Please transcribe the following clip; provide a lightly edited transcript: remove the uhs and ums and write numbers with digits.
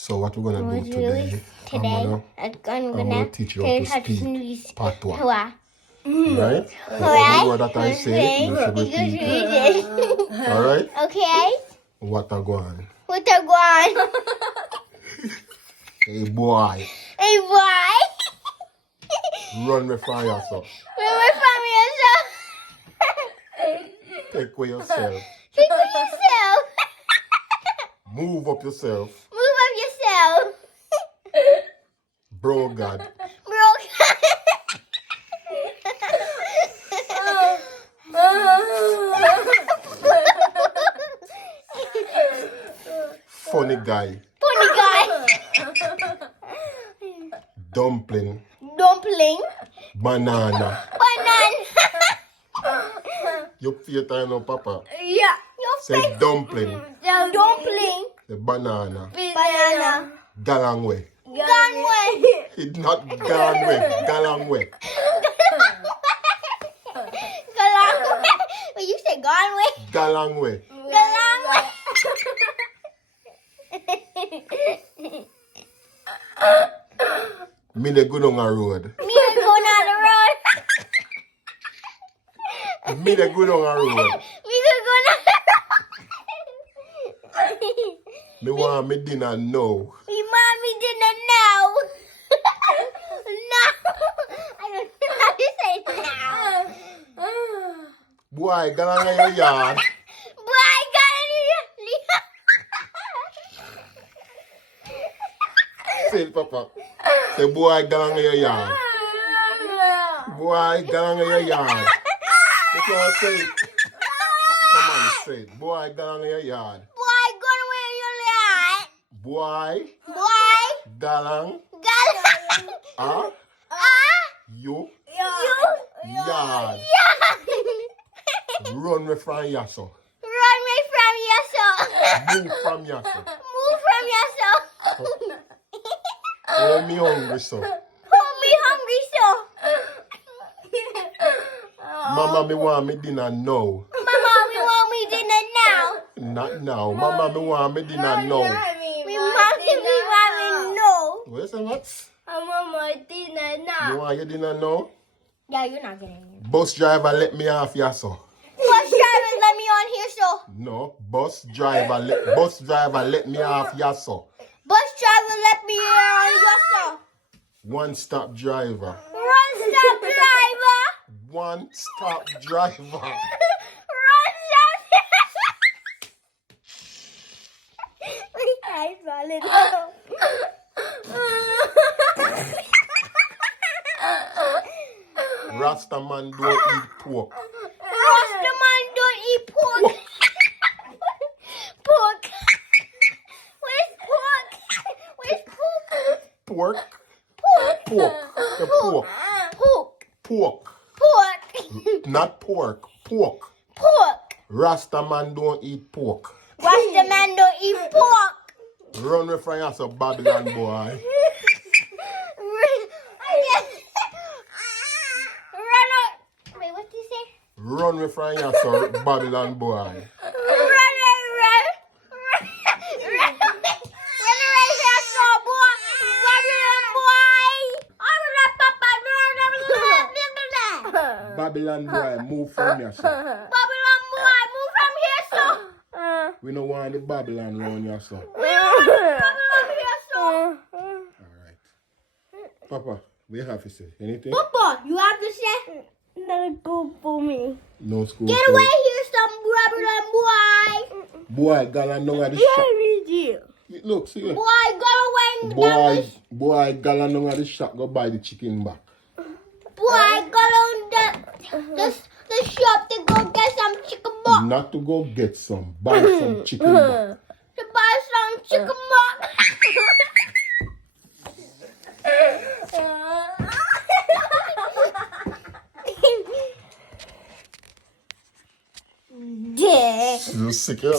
So what we're gonna do today? I'm gonna teach you how to speak Patois. Right? Every word that I say, you should repeat it. Alright? Okay. What a go on. What a go on. Hey boy. Hey boy. Run me from yourself. Run me from yourself. Take away yourself. Take away yourself. Move up yourself. Move up yourself. Bro God. Bro God. Funny guy. Funny guy. Dumpling. Dumpling. Banana. Banana. You feel time now, Papa? Yeah. Say dumpling. Dumpling. The banana. Banana. Galangway. Gangway. It's not galangway. Galangway. Galangway. Wait, you said Galangway? Galangway. Galangway. Me they go down a road. Me going down the road. Me they go down a road. Me going down the road. Me want me dinner now. Me mommy didn't know. No. I don't know how to say now. Boy, galanga your yard. Boy, I got it. Say it, Papa. Say boy, galanga your yard. Boy, galanga your yard. You can't say it. Come on, say it. Boy, galanga your yard. Boy, go away your yard. Boy, Boy, galang, galang. you, You. yard. Yeah. Run me from yourself. Run me from yourself. Move from yourself. Move from yourself. Oh, me hungry, so. Oh, me hungry so. Mama, me want me dinner now. Mama, we want me dinner now. Not now. Mama, me want me dinner now. We want me no. Where's the what? I want my dinner You now. want your dinner now? Yeah, you're not getting it. Bus driver, let me off your so. Bus driver, let me on here so. No, bus driver, let me off your so. Bus driver, let me on your so. One stop driver. Run, stop driver. One stop driver. Run, stop my eyes falling down. Rasta man don't eat pork. Rasta man don't eat pork. Pork. Where's pork? Where's pork? Pork? Pork. Pork. The pork. Pork. Pork. Pork. Not pork. Pork. Pork. Rasta man don't eat pork. Rasta man don't eat pork. Run me from yourself, Babylon boy. Run up. Wait, what did you say? Run me from yourself, Babylon boy. Run away here, so boy. Babylon boy. Babylon boy, move from yourself. Babylon boy, move from here, so. We don't want the Babylon around yourself. Babylon here, so. Alright. Papa, what you have to say? Anything? Papa, you have to say. No go for me. No school. Get away here, some Babylon boy. Boy, gala no at the shop. Look, see you. Boy, go away. Boy, gala no at the shop. Go buy the chicken back. Boy, go on the shop to go get some chicken butt. Not to go get some. Buy some chicken back. To buy some chicken butt. You sick, yeah?